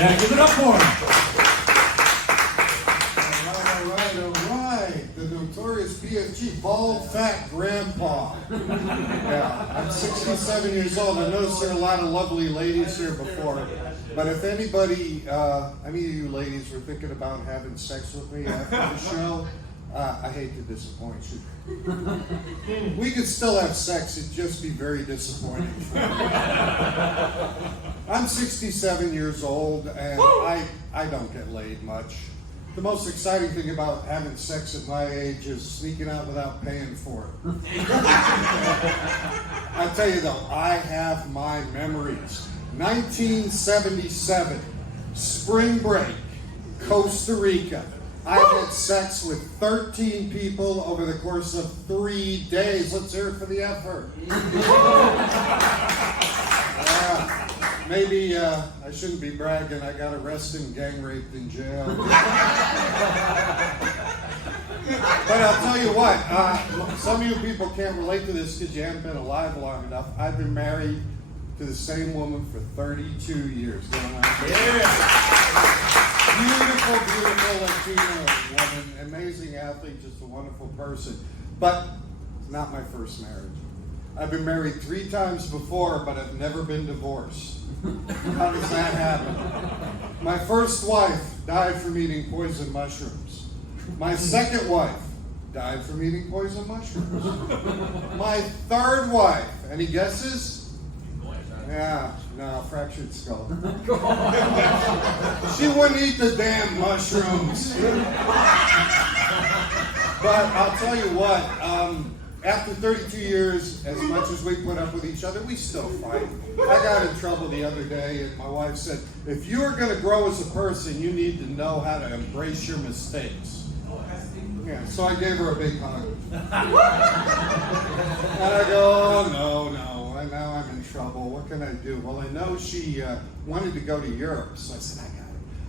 Yeah, give it up for him. All right. The notorious BFG, bald, fat grandpa. Yeah, I'm 67 years old. I noticed there are a lot of lovely ladies here before. But if anybody, any of you ladies were thinking about having sex with me after the show, I hate to disappoint you. We could still have sex, it'd just be very disappointing. I'm 67 years old, and I don't get laid much. The most exciting thing about having sex at my age is sneaking out without paying for it. I tell you though, I have my memories. 1977, spring break, Costa Rica. I had sex with 13 people over the course of 3 days. Let's hear it for the effort. Maybe I shouldn't be bragging. I got arrested and gang raped in jail. But I'll tell you what, some of you people can't relate to this because you haven't been alive long enough. I've been married to the same woman for 32 years. Beautiful, beautiful Latino woman, amazing athlete, just a wonderful person. But it's not my first marriage. I've been married 3 times before, but I've never been divorced. How does that happen? My first wife died from eating poison mushrooms. My second wife died from eating poison mushrooms. My third wife, any guesses? Yeah, no, fractured skull. She wouldn't eat the damn mushrooms. But I'll tell you what, after 32 years, as much as we put up with each other, we still fight. I got in trouble the other day, and my wife said, if you are going to grow as a person, you need to know how to embrace your mistakes. Yeah, so I gave her a big hug. And I go, oh, no. Now I'm in trouble. What can I do? Well, I know she wanted to go to Europe, so I said,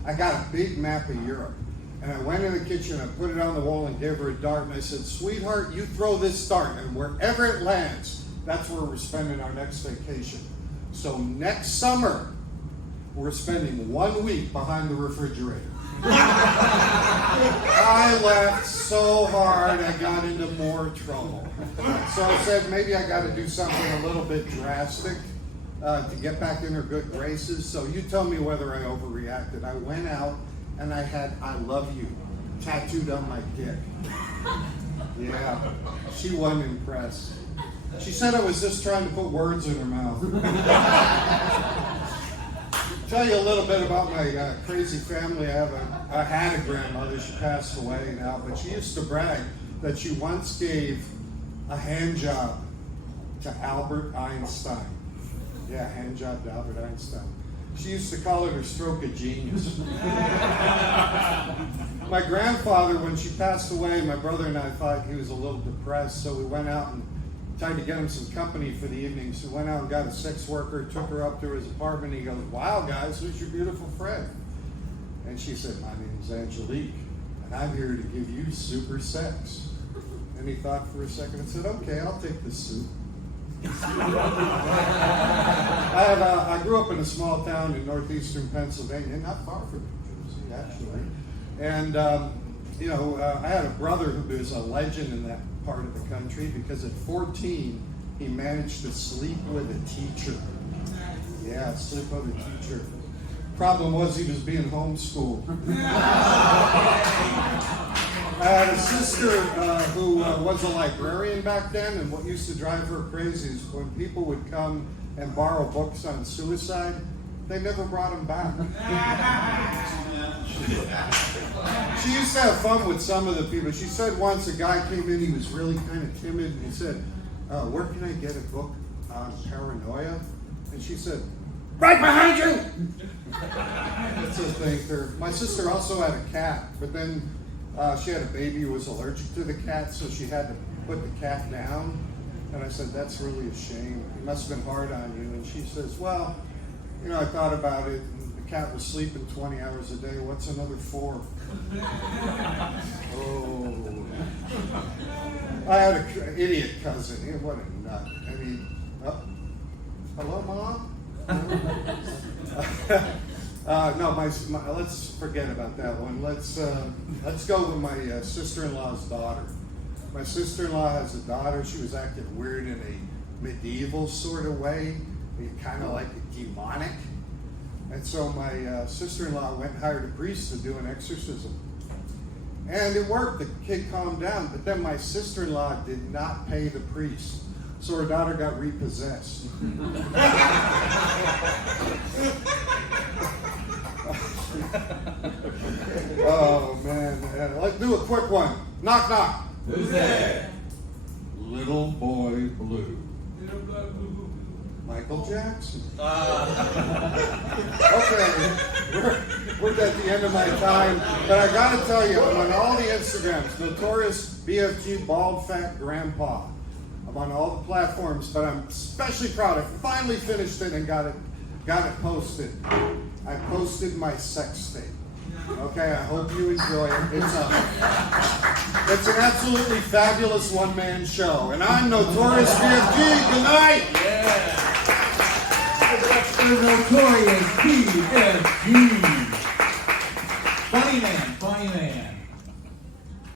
I got a big map of Europe. And I went in the kitchen, I put it on the wall and gave her a dart, and I said, sweetheart, you throw this dart, and wherever it lands, that's where we're spending our next vacation. So next summer, we're spending 1 week behind the refrigerator. I laughed so hard I got into more trouble. So I said maybe I got to do something a little bit drastic to get back in her good graces. So you tell me whether I overreacted. I went out and I had I love you tattooed on my dick. Yeah, she wasn't impressed. She said I was just trying to put words in her mouth. Tell you a little bit about my crazy family. I had a grandmother. She passed away now, but she used to brag that she once gave a hand job to Albert Einstein. Yeah, hand job to Albert Einstein. She used to call it her stroke of genius. My grandfather, when she passed away, my brother and I thought he was a little depressed, so we went out and tried to get him some company for the evening. So we went out and got a sex worker, took her up to his apartment. He goes, wow, guys, who's your beautiful friend? And she said, my name is Angelique, and I'm here to give you super sex. And he thought for a second and said, okay, I'll take the soup. I grew up in a small town in northeastern Pennsylvania, not far from New Jersey, actually. And, I had a brother who was a legend in that part of the country because at 14, he managed to sleep with a teacher. Yeah, sleep with a teacher. Problem was he was being homeschooled. I had a sister who was a librarian back then, and what used to drive her crazy is when people would come and borrow books on suicide, they never brought them back. She used to have fun with some of the people. She said once a guy came in, he was really kind of timid, and he said, where can I get a book on paranoia? And she said, right behind you! That's a thinker. My sister also had a cat, but then she had a baby who was allergic to the cat, so she had to put the cat down. And I said, that's really a shame. It must have been hard on you. And she says, well, I thought about it. And the cat was sleeping 20 hours a day. What's another 4? Oh. I had an idiot cousin. What a nut. I mean, hello, Mom? No, let's forget about that one. Let's go with my sister-in-law's daughter. My sister-in-law has a daughter. She was acting weird in a medieval sort of way, kind of like demonic. And so my sister-in-law went and hired a priest to do an exorcism. And it worked. The kid calmed down. But then my sister-in-law did not pay the priest. So her daughter got repossessed. Oh, man. Let's do a quick one. Knock, knock. Who's there? Little Boy Blue. Little Boy Blue. Michael Jackson. Okay, we're at the end of my time, but I gotta tell you, I'm on all the Instagrams, Notorious BFG Bald Fat Grandpa. I'm on all the platforms, but I'm especially proud. I finally finished it and got it posted. I posted my sex tape. Okay, I hope you enjoy it. It's an absolutely fabulous one-man show, and I'm Notorious BFG. Good night. The Notorious BFG.